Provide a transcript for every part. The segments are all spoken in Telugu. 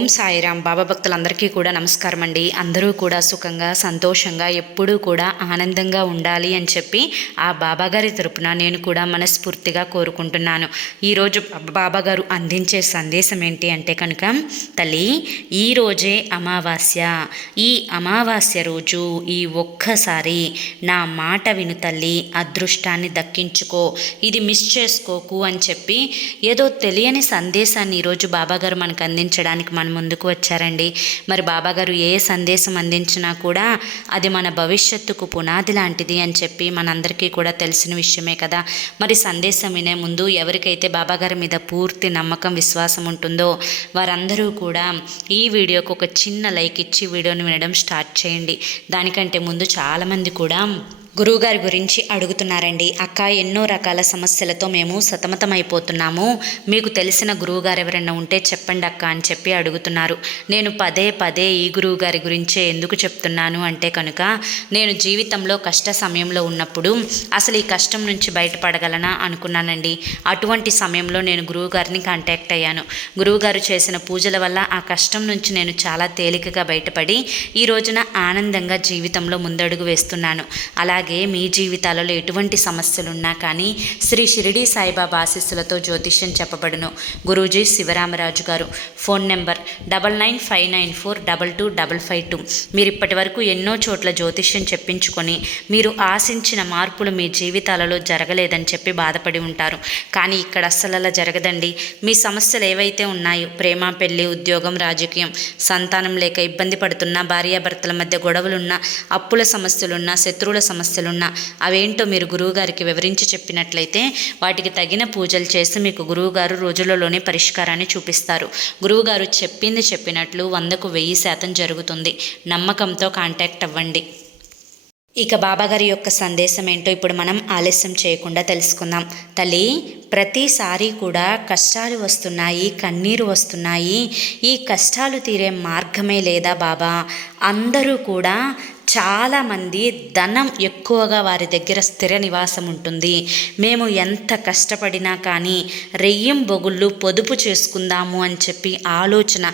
ఓం సాయిరామ్. బాబా భక్తులందరికీ కూడా నమస్కారం అండి. అందరూ కూడా సుఖంగా సంతోషంగా ఎప్పుడూ కూడా ఆనందంగా ఉండాలి అని చెప్పి ఆ బాబాగారి తరపున నేను కూడా మనస్ఫూర్తిగా కోరుకుంటున్నాను. ఈరోజు బాబాగారు అందించే సందేశం ఏంటి అంటే కనుక, తల్లి ఈరోజే అమావాస్య. ఈ అమావాస్య రోజు ఈ ఒక్కసారి నా మాట విను తల్లి, అదృష్టాన్ని దక్కించుకో, ఇది మిస్ చేసుకోకు అని చెప్పి ఏదో తెలియని సందేశాన్ని ఈరోజు బాబాగారు మనకు అందించడానికి మన ముందుకు వచ్చారండి. మరి బాబాగారు ఏ సందేశం అందించినా కూడా అది మన భవిష్యత్తుకు పునాది లాంటిది అని చెప్పి మనందరికీ కూడా తెలిసిన విషయమే కదా. మరి సందేశం వినే ముందు ఎవరికైతే బాబాగారి మీద పూర్తి నమ్మకం విశ్వాసం ఉంటుందో వారందరూ కూడా ఈ వీడియోకి ఒక చిన్న లైక్ ఇచ్చి వీడియోని వినడం స్టార్ట్ చేయండి. దానికంటే ముందు చాలామంది కూడా గురువుగారి గురించి అడుగుతున్నారండి. అక్క, ఎన్నో రకాల సమస్యలతో మేము సతమతమైపోతున్నాము, మీకు తెలిసిన గురువుగారు ఎవరైనా ఉంటే చెప్పండి అక్క అని చెప్పి అడుగుతున్నారు. నేను పదే పదే ఈ గురువుగారి గురించే ఎందుకు చెప్తున్నాను అంటే కనుక, నేను జీవితంలో కష్ట సమయంలో ఉన్నప్పుడు అసలు ఈ కష్టం నుంచి బయటపడగలనా అనుకున్నానండి. అటువంటి సమయంలో నేను గురువుగారిని కాంటాక్ట్ అయ్యాను. గురువుగారు చేసిన పూజల వల్ల ఆ కష్టం నుంచి నేను చాలా తేలికగా బయటపడి ఈ రోజున ఆనందంగా జీవితంలో ముందడుగు వేస్తున్నాను. అలాగే మీ జీవితాలలో ఎటువంటి సమస్యలున్నా కానీ శ్రీ షిరిడి సాయిబాబా ఆశీస్సులతో జ్యోతిష్యం చెప్పబడును. గురూజీ శివరామరాజు గారు. Phone number 9959422552. మీరు ఇప్పటి వరకు ఎన్నో చోట్ల జ్యోతిష్యం చెప్పించుకొని మీరు ఆశించిన మార్పులు మీ జీవితాలలో జరగలేదని చెప్పి బాధపడి ఉంటారు. కానీ ఇక్కడ అస్సలు అలా జరగదండి. మీ సమస్యలు ఏవైతే ఉన్నాయో, ప్రేమ, పెళ్లి, ఉద్యోగం, రాజకీయం, సంతానం లేక ఇబ్బంది పడుతున్నా, భార్యాభర్తల మధ్య గొడవలున్నా, అప్పుల సమస్యలున్నా, శత్రువుల సమస్యలున్నా, అవేంటో మీరు గురువుగారికి వివరించి చెప్పినట్లయితే వాటికి తగిన పూజలు చేసి మీకు గురువుగారు రోజులలోనే పరిష్కారాన్ని చూపిస్తారు. గురువుగారు చెప్పింది చెప్పినట్లు 100కు 1000% జరుగుతుంది. నమ్మకంతో కాంటాక్ట్ అవ్వండి. ఇక బాబాగారి యొక్క సందేశం ఏంటో ఇప్పుడు మనం ఆలస్యం చేయకుండా తెలుసుకుందాం. తల్లి, ప్రతిసారి కూడా కష్టాలు వస్తున్నాయి, కన్నీరు వస్తున్నాయి. ఈ కష్టాలు తీరే మార్గమే లేదా బాబా? అందరూ కూడా చాలామంది ధనం ఎక్కువగా వారి దగ్గర స్థిర నివాసం ఉంటుంది. మేము ఎంత కష్టపడినా కానీ రెయ్యింబొగుళ్ళు పొదుపు చేసుకుందాము అని చెప్పి ఆలోచన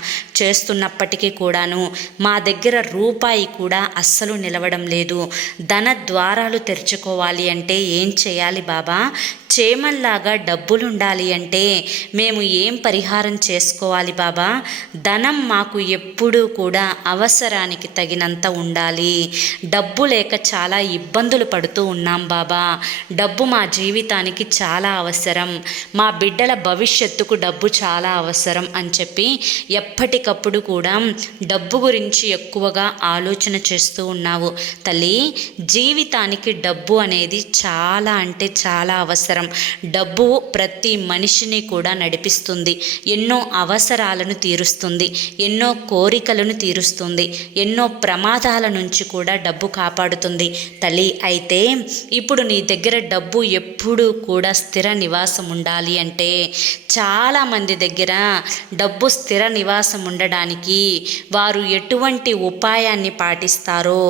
చేస్తున్నప్పటికీ కూడాను మా దగ్గర రూపాయి కూడా అస్సలు నిలవడం లేదు. ధన ద్వారాలు తెరుచుకోవాలి అంటే ఏం చేయాలి బాబా? చేమల్లాగా డబ్బులుండాలి అంటే మేము ఏం పరిహారం చేసుకోవాలి బాబా? ధనం మాకు ఎప్పుడూ కూడా అవసరానికి తగినంత ఉండాలి. డబ్బు లేక చాలా ఇబ్బందులు పడుతూ ఉన్నాం బాబా. డబ్బు మా జీవితానికి చాలా అవసరం, మా బిడ్డల భవిష్యత్తుకు డబ్బు చాలా అవసరం అని చెప్పి ఎప్పటికప్పుడు కూడా డబ్బు గురించి ఎక్కువగా ఆలోచన చేస్తూ ఉన్నావు. తల్లి, జీవితానికి డబ్బు అనేది చాలా అంటే చాలా అవసరం. డబ్బు ప్రతి మనిషిని కూడా నడిపిస్తుంది, ఎన్నో అవసరాలను తీరుస్తుంది, ఎన్నో కోరికలను తీరుస్తుంది, ఎన్నో ప్రమాదాల నుంచి కూడా డబ్బు కాపాడుతుంది. తల్లి, అయితే ఇప్పుడు నీ దగ్గర డబ్బు ఎప్పుడూ కూడా స్థిర నివాసం ఉండాలి అంటే చాలామంది దగ్గర డబ్బు స్థిర నివాసం ఉండడానికి వారు ఎటువంటి ఉపాయాన్ని పాటిస్తారో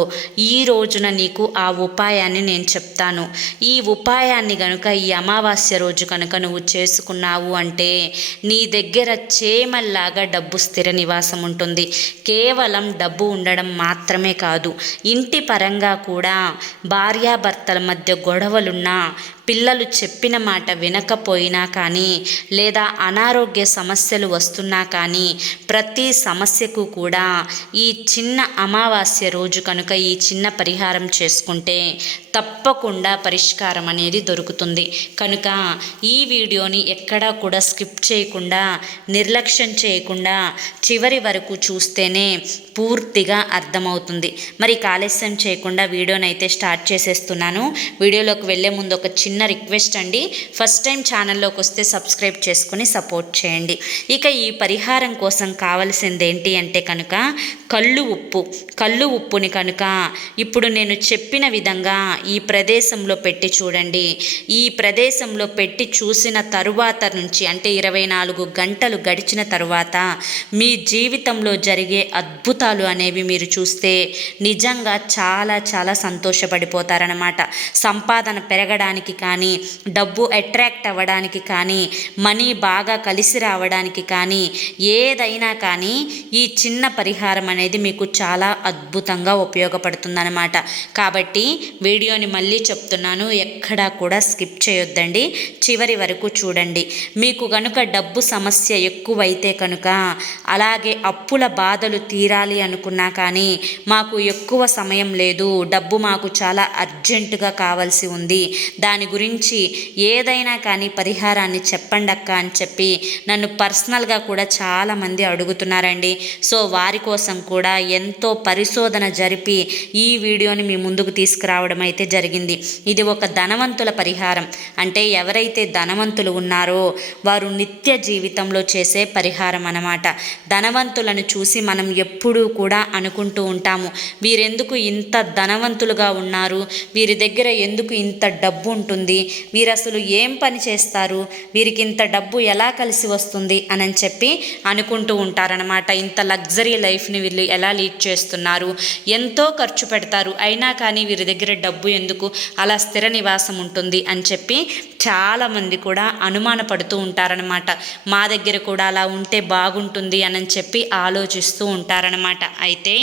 ఈ రోజున నీకు ఆ ఉపాయాన్ని నేను చెప్తాను. ఈ ఉపాయాన్ని గనుక ఈ అమావాస్య రోజు కనుక నువ్వు చేసుకున్నావు అంటే నీ దగ్గర చేమల్లాగా డబ్బు స్థిర నివాసం ఉంటుంది. కేవలం డబ్బు ఉండడం మాత్రమే కాదు, ఇంటి పరంగా కూడా భార్యాభర్తల మధ్య గొడవలున్నా, పిల్లలు చెప్పిన మాట వినకపోయినా కానీ, లేదా అనారోగ్య సమస్యలు వస్తున్నా కానీ, ప్రతి సమస్యకు కూడా ఈ చిన్న అమావాస్య రోజు కనుక ఈ చిన్న పరిహారం చేసుకుంటే తప్పకుండా పరిష్కారం అనేది దొరుకుతుంది. కనుక ఈ వీడియోని ఎక్కడా కూడా స్కిప్ చేయకుండా, నిర్లక్ష్యం చేయకుండా చివరి వరకు చూస్తేనే పూర్తిగా అర్థమవుతుంది. మరి ఆలస్యం చేయకుండా వీడియోని అయితే స్టార్ట్ చేసేస్తున్నాను. వీడియోలోకి వెళ్ళే ముందు ఒక చిన్న రిక్వెస్ట్ అండి. ఫస్ట్ టైం ఛానల్లోకి వస్తే సబ్స్క్రైబ్ చేసుకుని సపోర్ట్ చేయండి. ఇక ఈ పరిహారం కోసం కావాల్సింది ఏంటి అంటే కనుక కళ్ళు ఉప్పుని కనుక ఇప్పుడు నేను చెప్పిన విధంగా ఈ ప్రదేశంలో పెట్టి చూడండి. ఈ ప్రదేశంలో పెట్టి చూసిన తరువాత నుంచి అంటే 24 గంటలు గడిచిన తరువాత మీ జీవితంలో జరిగే అద్భుతాలు అనేవి మీరు చూస్తే నిజంగా చాలా చాలా సంతోషపడిపోతారన్నమాట. సంపాదన పెరగడానికి కానీ, డబ్బు అట్రాక్ట్ అవ్వడానికి కానీ, మనీ బాగా కలిసి రావడానికి కానీ, ఏదైనా కానీ ఈ చిన్న పరిహారం అనేది మీకు చాలా అద్భుతంగా ఉపయోగపడుతుందన్నమాట. కాబట్టి వీడియోని మళ్ళీ చెప్తున్నాను, ఎక్కడా కూడా స్కిప్ చేయొద్దండి, చివరి వరకు చూడండి. మీకు కనుక డబ్బు సమస్య ఎక్కువైతే కనుక, అలాగే అప్పుల బాధలు తీరాలి అనుకున్నా కానీ మాకు ఎక్కువ సమయం లేదు, డబ్బు మాకు చాలా అర్జెంటుగా కావాల్సి ఉంది, దాని గురించి ఏదైనా కానీ పరిహారాన్ని చెప్పండి అక్క అని చెప్పి నన్ను పర్సనల్గా కూడా చాలామంది అడుగుతున్నారండి. సో వారి కోసం కూడా ఎంతో పరిశోధన జరిపి ఈ వీడియోని మీ ముందుకు తీసుకురావడం అయితే జరిగింది. ఇది ఒక ధనవంతుల పరిహారం. అంటే ఎవరైతే ధనవంతులు ఉన్నారో వారు నిత్య జీవితంలో చేసే పరిహారం అన్నమాట. ధనవంతులను చూసి మనం ఎప్పుడూ కూడా అనుకుంటూ ఉంటాము, వీరెందుకు ఇంత ధనవంతులుగా ఉన్నారు, వీరి దగ్గర ఎందుకు ఇంత డబ్బు ఉంటుంది, వీరు అసలు ఏం పని చేస్తారు, వీరికి ఇంత డబ్బు ఎలా కలిసి వస్తుంది అని చెప్పి అనుకుంటూ ఉంటారనమాట. ఇంత లగ్జరీ లైఫ్ని వీళ్ళు ఎలా లీడ్ చేస్తున్నారు, ఎంతో ఖర్చు పెడతారు, అయినా కానీ వీరి దగ్గర డబ్బు ఎందుకు అలా స్థిర నివాసం ఉంటుంది అని చెప్పి చాలామంది కూడా అనుమానపడుతూ ఉంటారనమాట. మా దగ్గర కూడా అలా ఉంటే బాగుంటుంది అని చెప్పి ఆలోచిస్తూ ఉంటారనమాట. అయితే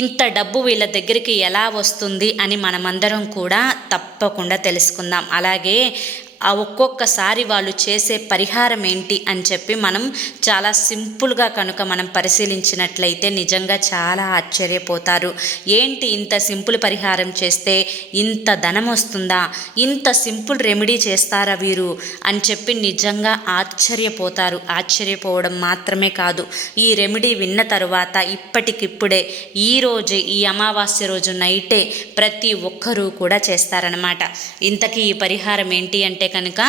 ఇంత డబ్బు వీళ్ళ దగ్గరికి ఎలా వస్తుంది అని మనమందరం కూడా తప్పకుండా తెలుసుకుందాం. అలాగే ఒక్కొక్కసారి వాళ్ళు చేసే పరిహారం ఏంటి అని చెప్పి మనం చాలా సింపుల్గా కనుక మనం పరిశీలించినట్లయితే నిజంగా చాలా ఆశ్చర్యపోతారు. ఏంటి ఇంత సింపుల్ పరిహారం చేస్తే ఇంత ధనం వస్తుందా, ఇంత సింపుల్ రెమెడీ చేస్తారా వీరు అని చెప్పి నిజంగా ఆశ్చర్యపోతారు. ఆశ్చర్యపోవడం మాత్రమే కాదు, ఈ రెమెడీ విన్న తరువాత ఇప్పటికిప్పుడే ఈరోజు ఈ అమావాస్య రోజు నైటే ప్రతి ఒక్కరూ కూడా చేస్తారనమాట. ఇంతకీ ఈ పరిహారం ఏంటి అంటే కనుక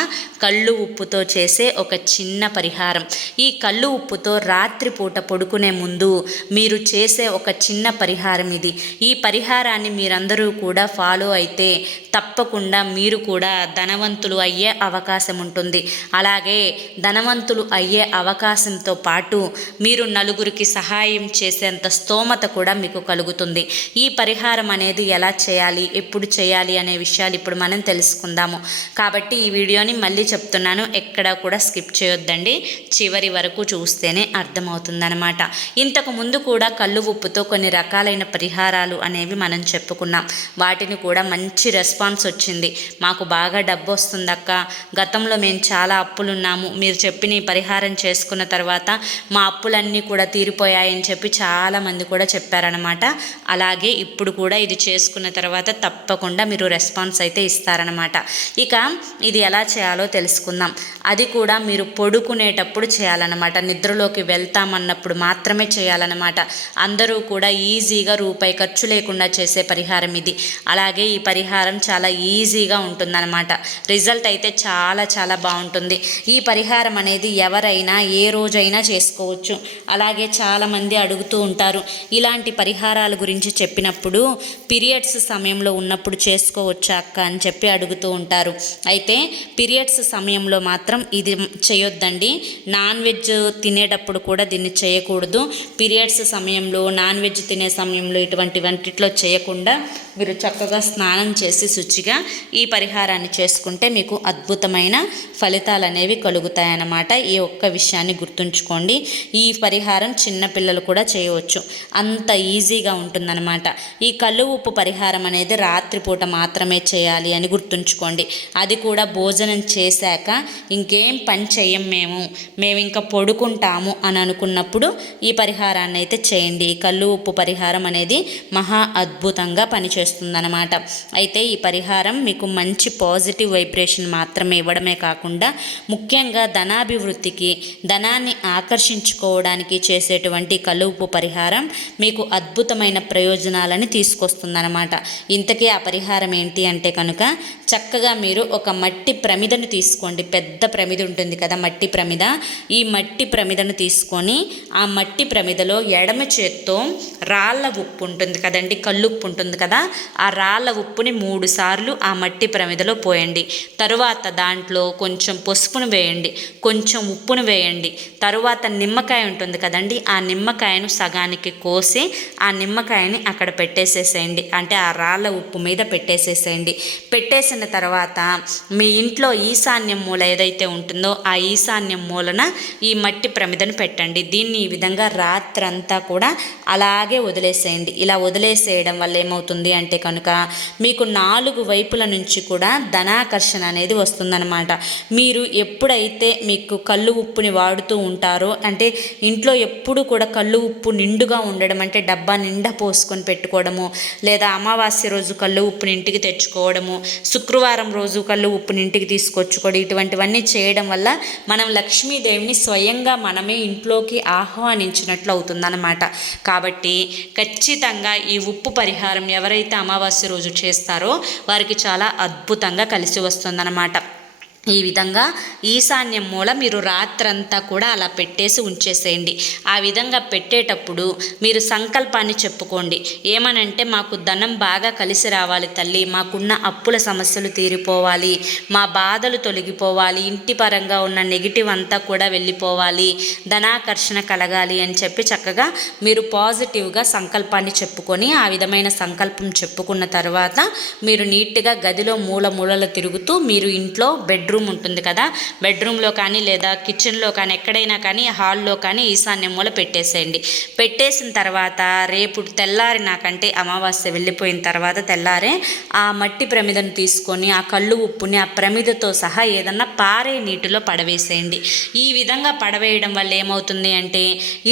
కళ్ళు ఉప్పుతో చేసే ఒక చిన్న పరిహారం. ఈ కళ్ళు ఉప్పుతో రాత్రిపూట పడుకునే ముందు మీరు చేసే ఒక చిన్న పరిహారం ఇది. ఈ పరిహారాన్ని మీరందరూ కూడా ఫాలో అయితే తప్పకుండా మీరు కూడా ధనవంతులు అయ్యే అవకాశం ఉంటుంది. అలాగే ధనవంతులు అయ్యే అవకాశంతో పాటు మీరు నలుగురికి సహాయం చేసేంత స్తోమత కూడా మీకు కలుగుతుంది. ఈ పరిహారం అనేది ఎలా చేయాలి, ఎప్పుడు చేయాలి అనే విషయాలు ఇప్పుడు మనం తెలుసుకుందాము. కాబట్టి ఈ వీడియోని మళ్ళీ చెప్తున్నాను, ఎక్కడా కూడా స్కిప్ చేయొద్దండి, చివరి వరకు చూస్తేనే అర్థమవుతుందన్నమాట. ఇంతకు ముందు కూడా కళ్ళు ఉప్పుతో కొన్ని రకాలైన పరిహారాలు అనేవి మనం చెప్పుకున్నాం. వాటిని కూడా మంచి రెస్పాన్స్ వచ్చింది. మాకు బాగా డబ్బు వస్తుందక్క, గతంలో మేము చాలా అప్పులున్నాము, మీరు చెప్పిన ఈ పరిహారం చేసుకున్న తర్వాత మా అప్పులన్నీ కూడా తీరిపోయాయని చెప్పి చాలామంది కూడా చెప్పారనమాట. అలాగే ఇప్పుడు కూడా ఇది చేసుకున్న తర్వాత తప్పకుండా మీరు రెస్పాన్స్ అయితే ఇస్తారనమాట. ఇక ఇది ఎలా చేయాలో తెలుసుకుందాం. అది కూడా మీరు పడుకునేటప్పుడు చేయాలన్నమాట. నిద్రలోకి వెళ్తామన్నప్పుడు మాత్రమే చేయాలన్నమాట. అందరూ కూడా ఈజీగా రూపాయి ఖర్చు లేకుండా చేసే పరిహారం ఇది. అలాగే ఈ పరిహారం చాలా ఈజీగా ఉంటుందన్నమాట. రిజల్ట్ అయితే చాలా చాలా బాగుంటుంది. ఈ పరిహారం అనేది ఎవరైనా ఏ రోజైనా చేసుకోవచ్చు. అలాగే చాలామంది అడుగుతూ ఉంటారు, ఇలాంటి పరిహారాల గురించి చెప్పినప్పుడు పీరియడ్స్ సమయంలో ఉన్నప్పుడు చేసుకోవచ్చా అక్క అని చెప్పి అడుగుతూ ఉంటారు. అయితే పీరియడ్స్ సమయంలో మాత్రం ఇది చేయొద్దండి. నాన్ వెజ్ తినేటప్పుడు కూడా దీన్ని చేయకూడదు. పీరియడ్స్ సమయంలో, నాన్ వెజ్ తినే సమయంలో ఇటువంటి వంటిట్లో చేయకుండా మీరు చక్కగా స్నానం చేసి శుచిగా ఈ పరిహారాన్ని చేసుకుంటే మీకు అద్భుతమైన ఫలితాలు అనేవి కలుగుతాయన్నమాట. ఈ ఒక్క విషయాన్ని గుర్తుంచుకోండి. ఈ పరిహారం చిన్నపిల్లలు కూడా చేయవచ్చు, అంత ఈజీగా ఉంటుందన్నమాట. ఈ కళ్ళు ఉప్పు పరిహారం అనేది రాత్రిపూట మాత్రమే చేయాలి అని గుర్తుంచుకోండి. అది కూడా భోజనం చేశాక ఇంకేం పని చెయ్యం, మేము ఇంకా పడుకుంటాము అని అనుకున్నప్పుడు ఈ పరిహారాన్ని అయితే చేయండి. ఈ కళ్ళు ఉప్పు పరిహారం అనేది మహా అద్భుతంగా పనిచేస్తుందన్నమాట. అయితే ఈ పరిహారం మీకు మంచి పాజిటివ్ వైబ్రేషన్ మాత్రమే ఇవ్వడమే కాకుండా ముఖ్యంగా ధనాభివృద్ధికి, ధనాన్ని ఆకర్షించుకోవడానికి చేసేటువంటి కళ్ళు ఉప్పు పరిహారం మీకు అద్భుతమైన ప్రయోజనాలని తీసుకొస్తుందన్నమాట. ఇంతకీ ఆ పరిహారం ఏంటి అంటే కనుక చక్కగా మీరు ఒక మట్టి ప్రమిదను తీసుకోండి. పెద్ద ప్రమిద ఉంటుంది కదా, మట్టి ప్రమిద. ఈ మట్టి ప్రమిదను తీసుకొని ఆ మట్టి ప్రమిదలో ఎడమ చేత్తో రాళ్ళ ఉప్పు ఉంటుంది కదండి, కల్లుప్పు ఉంటుంది కదా, ఆ రాళ్ళ ఉప్పుని 3 సార్లు ఆ మట్టి ప్రమిదలో పోయండి. తరువాత దాంట్లో కొంచెం పసుపును వేయండి, కొంచెం ఉప్పును వేయండి. తరువాత నిమ్మకాయ ఉంటుంది కదండి, ఆ నిమ్మకాయను సగానికి కోసి ఆ నిమ్మకాయని అక్కడ పెట్టేసేసేయండి. అంటే ఆ రాళ్ళ ఉప్పు మీద పెట్టేసేసేయండి. పెట్టేసిన పెట్టేసిన తర్వాత మీ ఇంట్లో ఈశాన్యం మూల ఏదైతే ఉంటుందో ఆ ఈశాన్యం మూలన ఈ మట్టి ప్రమిదను పెట్టండి. దీన్ని ఈ విధంగా రాత్రంతా కూడా అలాగే వదిలేసేయండి. ఇలా వదిలేసేయడం వల్ల ఏమవుతుంది అంటే కనుక మీకు 4 వైపుల నుంచి కూడా ధనాకర్షణ అనేది వస్తుందన్నమాట. మీరు ఎప్పుడైతే మీకు కళ్ళు ఉప్పుని వాడుతూ ఉంటారో, అంటే ఇంట్లో ఎప్పుడు కూడా కళ్ళు ఉప్పు నిండుగా ఉండడం, అంటే డబ్బా నిండా పోసుకొని పెట్టుకోవడము, లేదా అమావాస్య రోజు కళ్ళు ఉప్పుని ఇంటికి తెచ్చుకోవడము, శుక్రవారం రోజు కళ్ళు ఉప్పుని ఇంటికి తీసుకొచ్చుకోవడం, ఇటువంటివన్నీ చేయడం వల్ల మనం లక్ష్మీదేవిని స్వయంగా మనమే ఇంట్లోకి ఆహ్వానించినట్లు అవుతుందన్నమాట. కాబట్టి ఖచ్చితంగా ఈ ఉప్పు పరిహారం ఎవరైతే అమావాస్య రోజు చేస్తారో వారికి చాలా అద్భుతంగా కలిసి వస్తుందన్నమాట. ఈ విధంగా ఈశాన్యం మూల మీరు రాత్రంతా కూడా అలా పెట్టేసి ఉంచేసేయండి. ఆ విధంగా పెట్టేటప్పుడు మీరు సంకల్పాన్ని చెప్పుకోండి. ఏమనంటే, మాకు ధనం బాగా కలిసి రావాలి తల్లి, మాకున్న అప్పుల సమస్యలు తీరిపోవాలి, మా బాధలు తొలగిపోవాలి, ఇంటి పరంగా ఉన్న నెగిటివ్ అంతా కూడా వెళ్ళిపోవాలి, ధనాకర్షణ కలగాలి అని చెప్పి చక్కగా మీరు పాజిటివ్గా సంకల్పాన్ని చెప్పుకొని ఆ విధమైన సంకల్పం చెప్పుకున్న తర్వాత మీరు నీట్గా గదిలో మూలలు తిరుగుతూ మీరు ఇంట్లో బెడ్రూమ్ ఉంటుంది కదా, బెడ్రూమ్లో కానీ లేదా కిచెన్లో కానీ ఎక్కడైనా కానీ హాల్లో కానీ ఈశాన్యం మూల పెట్టేసేయండి. పెట్టేసిన తర్వాత రేపు తెల్లారి, నాకంటే అమావాస్య వెళ్ళిపోయిన తర్వాత తెల్లారే ఆ మట్టి ప్రమిదను తీసుకొని ఆ కళ్ళు ఉప్పుని ఆ ప్రమిదతో సహా ఏదన్నా పారే నీటిలో పడవేసేయండి. ఈ విధంగా పడవేయడం వల్ల ఏమవుతుంది అంటే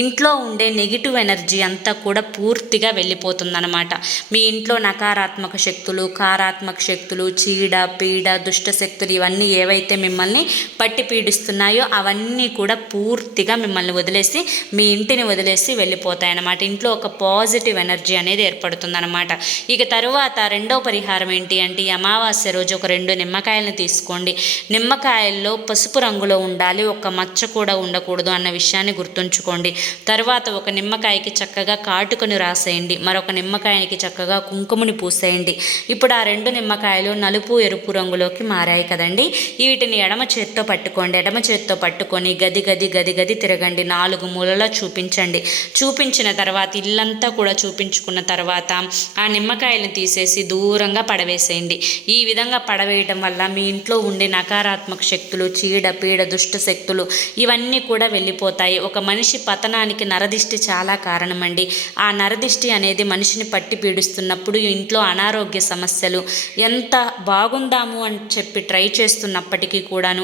ఇంట్లో ఉండే నెగిటివ్ ఎనర్జీ అంతా కూడా పూర్తిగా వెళ్ళిపోతుందన్నమాట. మీ ఇంట్లో నకారాత్మక శక్తులు, కారాత్మక శక్తులు, చీడ పీడ దుష్ట శక్తులు ఇవన్నీ ఏవైతే మిమ్మల్ని పట్టి పీడిస్తున్నాయో అవన్నీ కూడా పూర్తిగా మిమ్మల్ని వదిలేసి, మీ ఇంటిని వదిలేసి వెళ్ళిపోతాయన్నమాట. ఇంట్లో ఒక పాజిటివ్ ఎనర్జీ అనేది ఏర్పడుతుందన్నమాట. ఇక తరువాత రెండో పరిహారం ఏంటి అంటే, ఈ అమావాస్య రోజు ఒక 2 నిమ్మకాయలను తీసుకోండి. నిమ్మకాయల్లో పసుపు రంగులో ఉండాలి, ఒక మచ్చ కూడా ఉండకూడదు అన్న విషయాన్ని గుర్తుంచుకోండి. తర్వాత ఒక నిమ్మకాయకి చక్కగా కాటుకను రాసేయండి, మరొక నిమ్మకాయకి చక్కగా కుంకుమని పూసేయండి. ఇప్పుడు ఆ 2 నిమ్మకాయలు నలుపు ఎరుపు రంగులోకి మారాయి కదండి. వీటిని ఎడమ చేత్తో పట్టుకోండి. ఎడమ చేత్తో పట్టుకొని గది తిరగండి. 4 మూలలా చూపించండి. చూపించిన తర్వాత ఇల్లంతా కూడా చూపించుకున్న తర్వాత ఆ నిమ్మకాయలను తీసేసి దూరంగా పడవేసేయండి. ఈ విధంగా పడవేయటం వల్ల మీ ఇంట్లో ఉండే నకారాత్మక శక్తులు, చీడ పీడ దుష్ట శక్తులు ఇవన్నీ కూడా వెళ్ళిపోతాయి. ఒక మనిషి పతనానికి నరదిష్టి చాలా కారణమండి. ఆ నరదిష్టి అనేది మనిషిని పట్టి పీడిస్తున్నప్పుడు ఇంట్లో అనారోగ్య సమస్యలు, ఎంత బాగుందాము అని చెప్పి ట్రై చేస్తున్నప్పటికీ కూడాను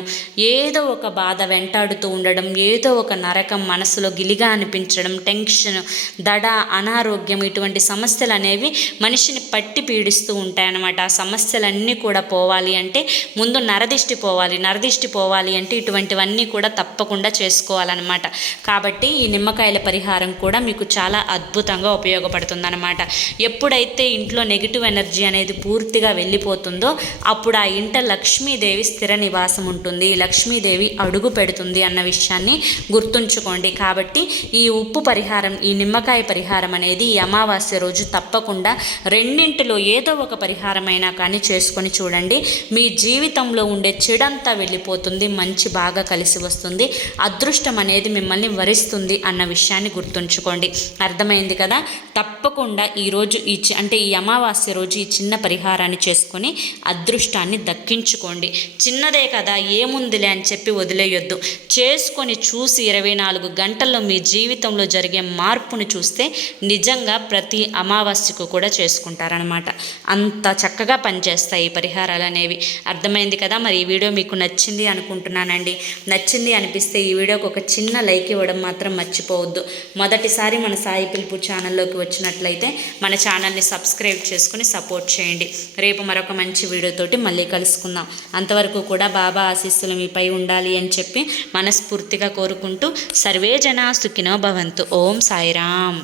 ఏదో ఒక బాధ వెంటాడుతూ ఉండడం, ఏదో ఒక నరకం మనసులో గిలిగా అనిపించడం, టెన్షన్, దడ, అనారోగ్యం ఇటువంటి సమస్యలు అనేవి మనిషిని పట్టి పీడిస్తూ ఉంటాయన్నమాట. ఆ సమస్యలన్నీ కూడా పోవాలి అంటే ముందు నరదిష్టి పోవాలి. నరదిష్టి పోవాలి అంటే ఇటువంటివన్నీ కూడా తప్పకుండా చేసుకోవాలన్నమాట. కాబట్టి ఈ నిమ్మకాయల పరిహారం కూడా మీకు చాలా అద్భుతంగా ఉపయోగపడుతుందన్నమాట. ఎప్పుడైతే ఇంట్లో నెగిటివ్ ఎనర్జీ అనేది పూర్తిగా వెళ్ళిపోతుందో అప్పుడు ఆ ఇంట లక్ష్మీదేవి స్థిర నివాసం ఉంటుంది, లక్ష్మీదేవి అడుగు పెడుతుంది అన్న విషయాన్ని గుర్తుంచుకోండి. కాబట్టి ఈ ఉప్పు పరిహారం, ఈ నిమ్మకాయ పరిహారం అనేది ఈ అమావాస్య రోజు తప్పకుండా రెండింటిలో ఏదో ఒక పరిహారమైనా కానీ చేసుకొని చూడండి. మీ జీవితంలో ఉండే చెడంతా వెళ్ళిపోతుంది, మంచి బాగా కలిసి వస్తుంది, అదృష్టం అనేది మిమ్మల్ని వరిస్తుంది అన్న విషయాన్ని గుర్తుంచుకోండి. అర్థమైంది కదా? తప్పకుండా ఈరోజు ఈ అమావాస్య రోజు ఈ చిన్న పరిహారాన్ని చేసుకొని అదృష్టాన్ని దక్కించుకోండి. చిన్నదే కదా ఏముందిలే అని చెప్పి వదిలేయొద్దు. చేసుకొని చూసి 24 గంటల్లో మీ జీవితంలో జరిగే మార్పును చూస్తే నిజంగా ప్రతి అమావాస్యకు కూడా చేసుకుంటారనమాట. అంత చక్కగా పనిచేస్తాయి ఈ పరిహారాలు అనేవి. అర్థమైంది కదా? మరి ఈ వీడియో మీకు నచ్చింది అనుకుంటున్నానండి. నచ్చింది అనిపిస్తే ఈ వీడియోకి ఒక చిన్న లైక్ ఇవ్వడం మాత్రం మర్చిపోవద్దు. మొదటిసారి మన సాయి పిలుపు ఛానల్లోకి వచ్చినట్లయితే మన ఛానల్ని సబ్స్క్రైబ్ చేసుకుని సపోర్ట్ చేయండి. రేపు మరొక మంచి వీడియోతోటి మళ్ళీ కలుసుకుందాం. అంతవరకు కూడా బాబా ఆశీస్సులు మీపై ఉండాలి అని చెప్పి మనస్ఫూర్తిగా కోరుకుంటూ సర్వే జనా సుఖినో భవంతు. ఓం సాయిరామ్.